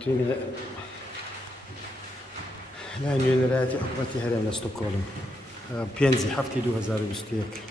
هاتوینی لا نوێنەرایەتی حکوومەتی هەرێم لە ستۆکۆڵم 5/7/2021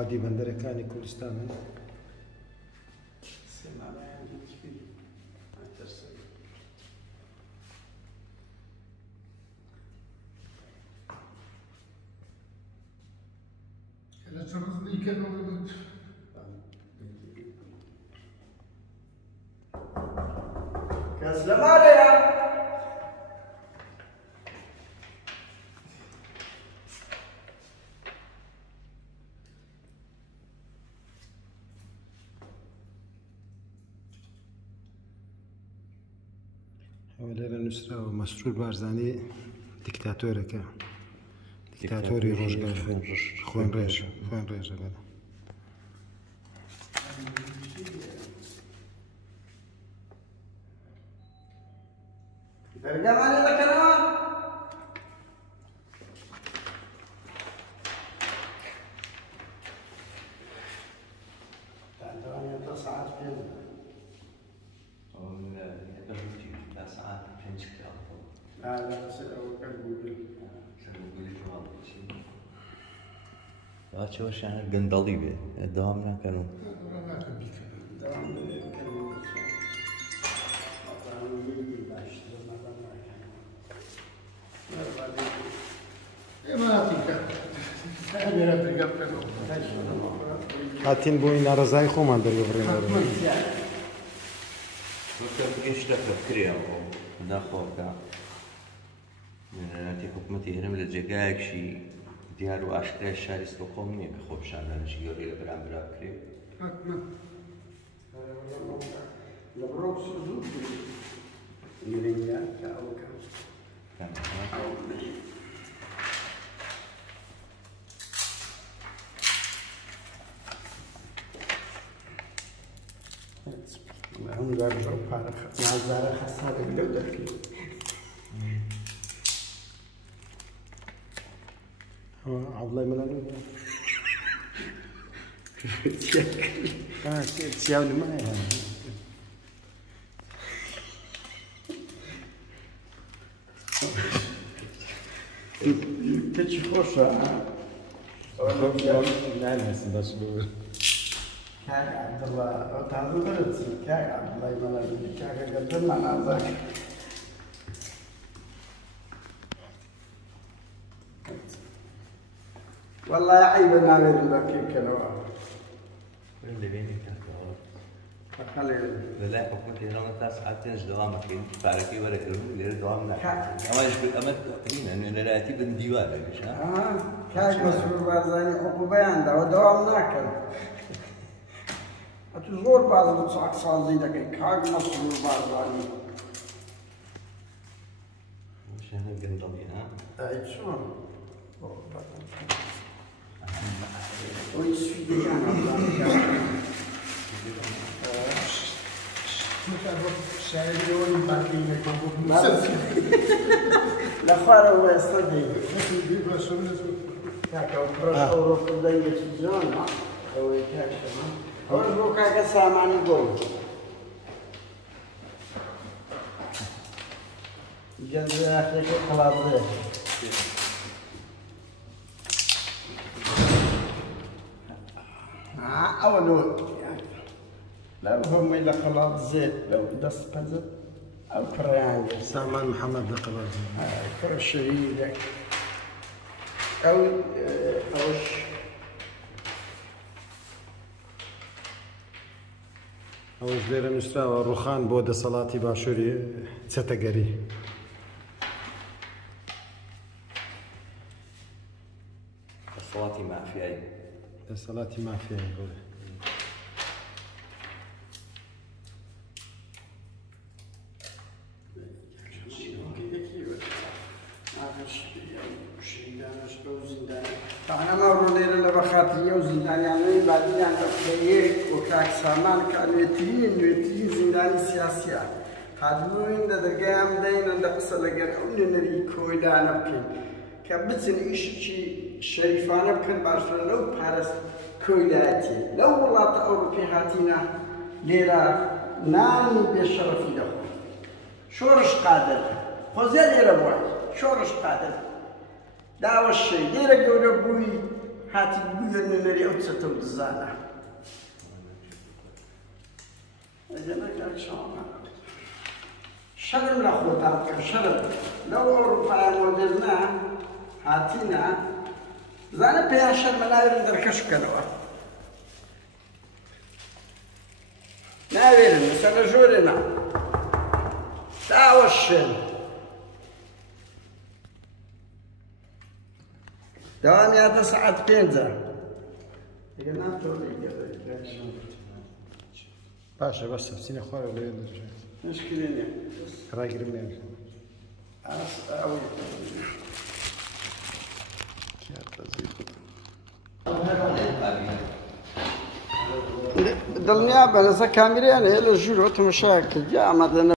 عوادی بەندەرەکانی کوردستانن لێرە نووسراوە مەسرور بارزانی دیکتاتۆرەکە دیکتاتۆری ڕۆژگار خوێن ڕێژە بەرگەمانێ دەکەنەوە چەوەشیان گەندەڵی بێ دەوام ناکەن و هاتین بۆی ناڕەزای خۆمان دەریێڕێنەوە گەشتەکە کرێەوە ناخۆکە نوێنەراتی حکوومەتی هەرێم لە جێگایەکشی دیار و ئاشکرای شاری ستۆکۆڵم نییە کە خۆپیشاندانشی گەورەی لە بەرام برا بکرێ لە بڕۆ سوزوو گرنگیان کە ئەوکە هم دارجو پاره نظر خساره لو دارکی عبدالله ملانو سیاو نمایه کچی خوشه نه هستم بس دور کاک عبدالله تازه درسی کاک عبدالله ملانو کاک قدر منازک والله عيب النابر البكير كانوا اللي بيني كانت خلي لا حكومتي هنا تاس عتنج دوامك فعلكي ولا كرم اللي دوامنا اما يشبه امد هنا ان لا تبن ديوان مش كاج مسؤول بارزاني عقوبه عنده ودوامنا كان اتزور بعض الصعق صازي لك كاج مسؤول بارزاني وش هنا قندمي ها اي شلون ويسفيدي أنا لخواره و استدی کاکا و پرش رو کردن یه چیزان اوی کاکا اوش رو کاکا سامانی گل جنزه اخیش خلاصه أولو لو هم إلى خلاط زيت لو دست بزت أو كريان سامان محمد لقبال كر شهيدك أو أوش ئەوش لێرە نووسراوە ڕوخان بۆ دەسەڵاتی باشووری چەتەگەری دەسەڵاتی مافیایی دەسەڵاتی مافیایی بۆ أنا ما أقول لنا بخاطر يوم زندان يعني بعدين يعني بخير وكاك سامان كانوا يتين زنداني سياسية هادمون ده دقام دين عند قصة لقر أولي نري كويلا نبكي كبتن إيش شيء شريفانا بكن باشر لو بارس كويلاتي لو والله تأوروبي هاتينا ليرا نامي بشرفي له شورش قادر خوزي ليرا بواي شورش قادر داوى الشيء ليرا قولوا بوي هاتي بوي نري أوتسة وزانا أجلك أكشانا شرم لخوتك شرم لو أوروبا مودرنا هاتينا زانا بيها شرم ناويرن دركش كنوا ناويرن سنجورنا داوى الشيء دوام يا ساعات بينزا باشە بەسە بچینە خوارە لێ مشكلة ڕایگرم لێ دڵنیا بە لەسەر کامێرەیان هەیە لە ژوور ئۆتۆمۆشاکە جا ئامادە